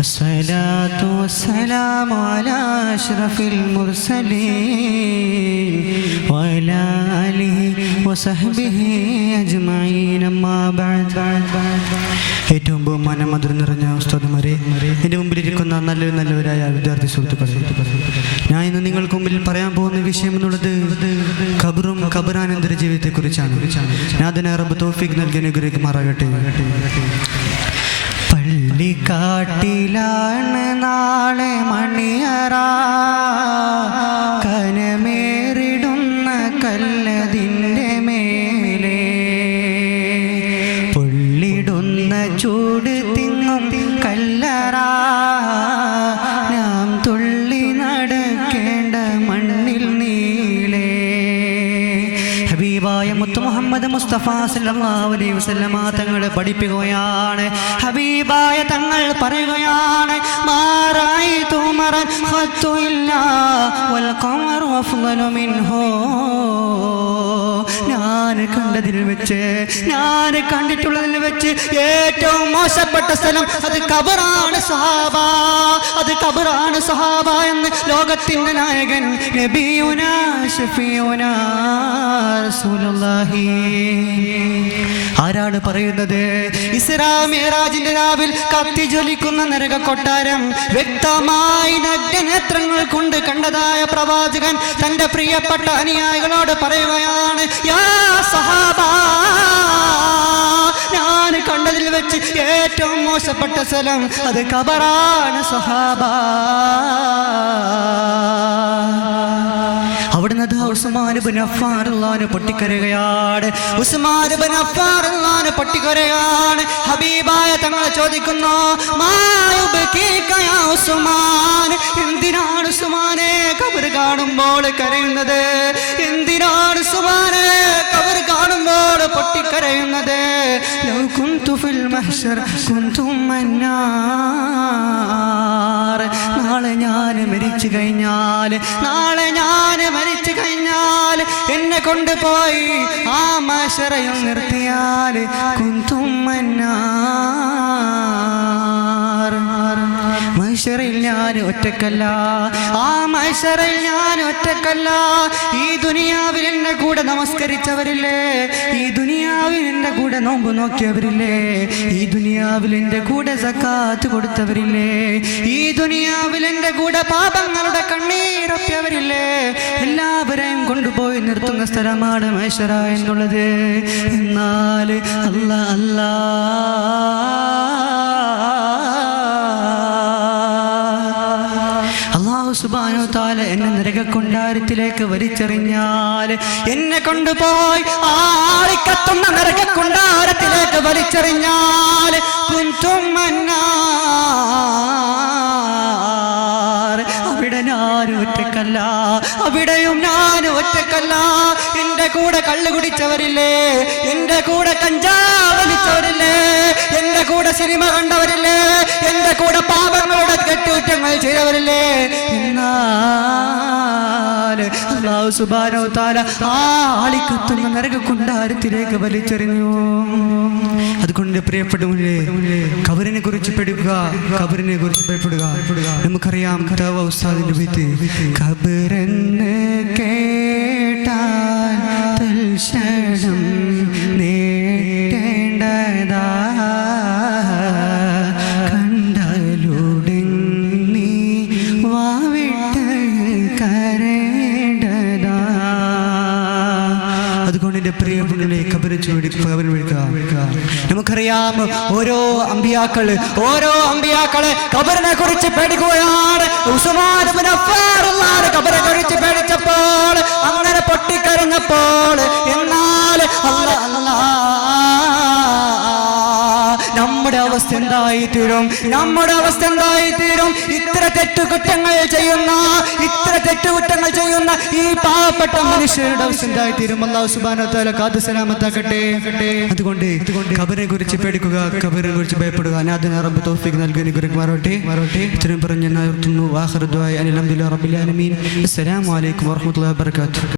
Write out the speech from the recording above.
الصلاة والسلام على أشرف المرسلين وعلى آله وصحبه أجمعين أما بعد. ഏറ്റവും ബഹുമാനം മധുരം നിറഞ്ഞ ഉസ്താദുമാരെ, എൻ്റെ മുമ്പിലിരിക്കുന്ന നല്ലവരായ വിദ്യാർത്ഥി സുഹൃത്തുക്കളെ, ഞാൻ ഇന്ന് നിങ്ങൾക്ക് മുമ്പിൽ പറയാൻ പോകുന്ന വിഷയം എന്നുള്ളത് ഖബറും ഖബറാനന്തര ജീവിതത്തെക്കുറിച്ചാണ്. നാഥനായ റബ്ബ് തൗഫീഖ് നൽകി അനുഗ്രഹിക്കുമാറാകട്ടെ. പള്ളിക്കാട്ടിലാണ് നാളെ മണിയറ, കനമേറിടുന്ന കല്ലതിൻ്റെ മേലെ പൊള്ളിടുന്ന ചൂട് തിങ്ങും കല്ലറ, നാം തുള്ളി നടക്കേണ്ട മണ്ണിൽ നീളെ. ഹബീബായ മുത്ത് മുഹമ്മദ് മുസ്തഫ സല്ലല്ലാഹു അലൈഹി വസല്ലമ തങ്ങൾ പഠിപ്പിക്കുകയാണ്, ഹബീബായ തങ്ങൾ പറയുകയാണ്, മാറഅയ്തു മറൻ ഖത്തു ഇല്ലാ വൽ ഖമറു അഫ്ളലു മിൻഹു. ഞാൻ കണ്ടതിൽ വെച്ച്, ഞാൻ കണ്ടിട്ടുള്ളതിൽ വെച്ച് ഏറ്റവും മോശപ്പെട്ട സ്ഥലം അത് ഖബറാണ് സഹാബ, അത് ഖബറാണ് സഹാബ എന്ന് ലോകത്തിന്റെ നായകൻ നബിയുനാ ശഫീഉനാ റസൂലുള്ളാഹി. ആരാണ് പറയുന്നത്? ഇസ്രാ മിഅ്റാജിന്റെ രാവിൽ കത്തിജ്വലിക്കുന്ന നരക കൊട്ടാരം വ്യക്തമായി നഗ്നനേത്രങ്ങൾ കൊണ്ട് കണ്ടതായ പ്രവാചകൻ തന്റെ പ്രിയപ്പെട്ട അനുയായികളോട് പറയുകയാണ്, യാ സഹാബ, ഞാൻ കണ്ടതിൽ വെച്ച് ഏറ്റവും മോശപ്പെട്ട സ്ഥലം അത് ഖബറാണ് സഹാബ. അവിടുന്ന് ഉസ്മാൻ ഇബ്നു അഫ്ഫാൻ റളിയല്ലാഹു പൊട്ടിക്കരയുകയാണ്. ഉസ്മാൻ ഇബ്നു അഫ്ഫാൻ റളിയല്ലാഹു പൊട്ടിക്കരയുകയാണ്. ഹബീബായ തങ്ങളെ ചോദിക്കുന്നു, മാ യുബ്കീക യാ ഉസ്മാൻ, എന്തിനാണ് ഉസ്മാനെ ഖബർ കാണുമ്പോൾ കരയുന്നത്? എന്തിനാണ് ഉസ്മാനെ ഖബർ കാണുമ്പോൾ പൊട്ടിക്കരയുന്നത്? ലൗ കുന്തു ഫിൽ മഹ്ശർ കുന്തും മന്നാർ. നാളെ ഞാൻ മരിച്ചു കഴിഞ്ഞാൽ, നാളെ ഞാൻ മരിച്ചു കഴിഞ്ഞാൽ എന്നെ കൊണ്ടുപോയി ആ മഹ്ശറയിൽ നിർത്തിയാൽ കുന്തും മന്നാർ. മഹ്ശറയിൽ ഞാൻ ഒറ്റക്കല്ല, ആ മഹ്ശറയിൽ ഞാൻ ഒറ്റക്കല്ല. ഈ ദുനിയാവിൽ എന്റെ കൂടെ നമസ്കരിച്ചവരില്ലേ, ഈ ദുനിയാവിൽ എന്റെ കൂടെ നോമ്പ് നോക്കിയവരില്ലേ, ഈ ദുനിയാവിൽ എന്റെ കൂടെ സക്കാത്ത് കൊടുത്തവരില്ലേ, ഈ ദുനിയാവിൽ എന്റെ കൂടെ പാപങ്ങളുടെ കണ്ണീരൊപ്പിയവരില്ലേ, എല്ലാവരെയും കൊണ്ടുപോയി നിർത്തുന്ന സ്ഥലമാണ് മഹ്ശറ എന്നുള്ളത്. എന്നാൽ അല്ലാഹു സുബ്ഹാനഹു വ തആല എന്നെ നരക കൊണ്ടാരത്തിലേക്ക് വലിച്ചെറിഞ്ഞാൽ, എന്നെ കൊണ്ടുപോയി ആളിക്കത്തുന്ന നരക കൊണ്ടാരത്തിലേക്ക് വലിച്ചെറിഞ്ഞാൽ കുന്തും മന്നാർ. അവിടെ ഞാൻ ഒറ്റക്കല്ല, അവിടെയും ഞാൻ ഒറ്റക്കല്ല. എന്റെ കൂടെ കള്ളു കുടിച്ചവരില്ലേ, എന്റെ കൂടെ കഞ്ചാവ് വലിച്ചവരില്ലേ, എന്റെ കൂടെ സിനിമ കണ്ടവരില്ലേ, എന്റെ കൂടെ പാപങ്ങളുടെ തെറ്റുകുറ്റങ്ങൾ ചെയ്തവരില്ലേ. എന്നാൽ അല്ലാഹു സുബ്ഹാനഹു വ തആല ആളിക്കത്തുന്ന നരക കൊണ്ടാരത്തിലേക്ക് വലിച്ചെറിഞ്ഞു. അതുകൊണ്ട് പ്രിയപ്പെട്ടവരെ, ഖബറിനെ കുറിച്ച് പഠിക്കുക, ഖബറിനെ കുറിച്ച് ഭയപ്പെടുക. നമുക്കറിയാം ഉസ്താദിന്റെ വീട്ടിൽ ഖബറെന്ന് കേട്ടാൽ തൽക്ഷണം നേടേണ്ടതാ, കണ്ടാലുടങ്ങി വാവിട്ട് കരേണ്ടതാ. അതുകൊണ്ട് എൻ്റെ പ്രിയപ്പെട്ടവരെ, ഖബറിനെ നമുക്കറിയാം, ഓരോ അമ്പിയാക്കള് ഖബറിനെ കുറിച്ച് പേടിക്കുകയാണ്. ഉസ്മാൻ ഇബ്നു അഫ്ഫാൻ റളിയല്ലാഹു ഖബറിനെ കുറിച്ച് പേടിച്ചപ്പോൾ, അങ്ങനെ പൊട്ടിക്കരഞ്ഞപ്പോൾ, എന്നാൽ നമ്മുടെ അവസ്ഥ എന്തായിത്തീരും? നമ്മുടെ അവസ്ഥ എന്തായിത്തീരും? ഇത്ര തെറ്റുകുറ്റങ്ങൾ ചെയ്യുന്ന ഈ പാവപ്പെട്ട മനുഷ്യരുടെ അവസ്ഥ എന്തായിത്തീരും? അല്ലാഹു സുബ്ഹാനഹു വ തആല കാത്ത് സലാമത്താക്കട്ടെ. അതുകൊണ്ട് ഖബറിനെ കുറിച്ച് പേടിക്കുക, ഖബറിനെ കുറിച്ച് ഭയപ്പെടുക. നാഥനായ റബ്ബ് തൗഫീഖ് നൽകി അനുഗ്രഹിക്കുമാറാകട്ടെ. ഇത്രയും പറഞ്ഞ് നിർത്തുന്നു. ആഖിറു ദുആഇ അൽഹംദുലില്ലാഹി റബ്ബിൽ ആലമീൻ. അസ്സലാമു അലൈക്കും വറഹ്മത്തുള്ളാഹി വബറകാതുഹു.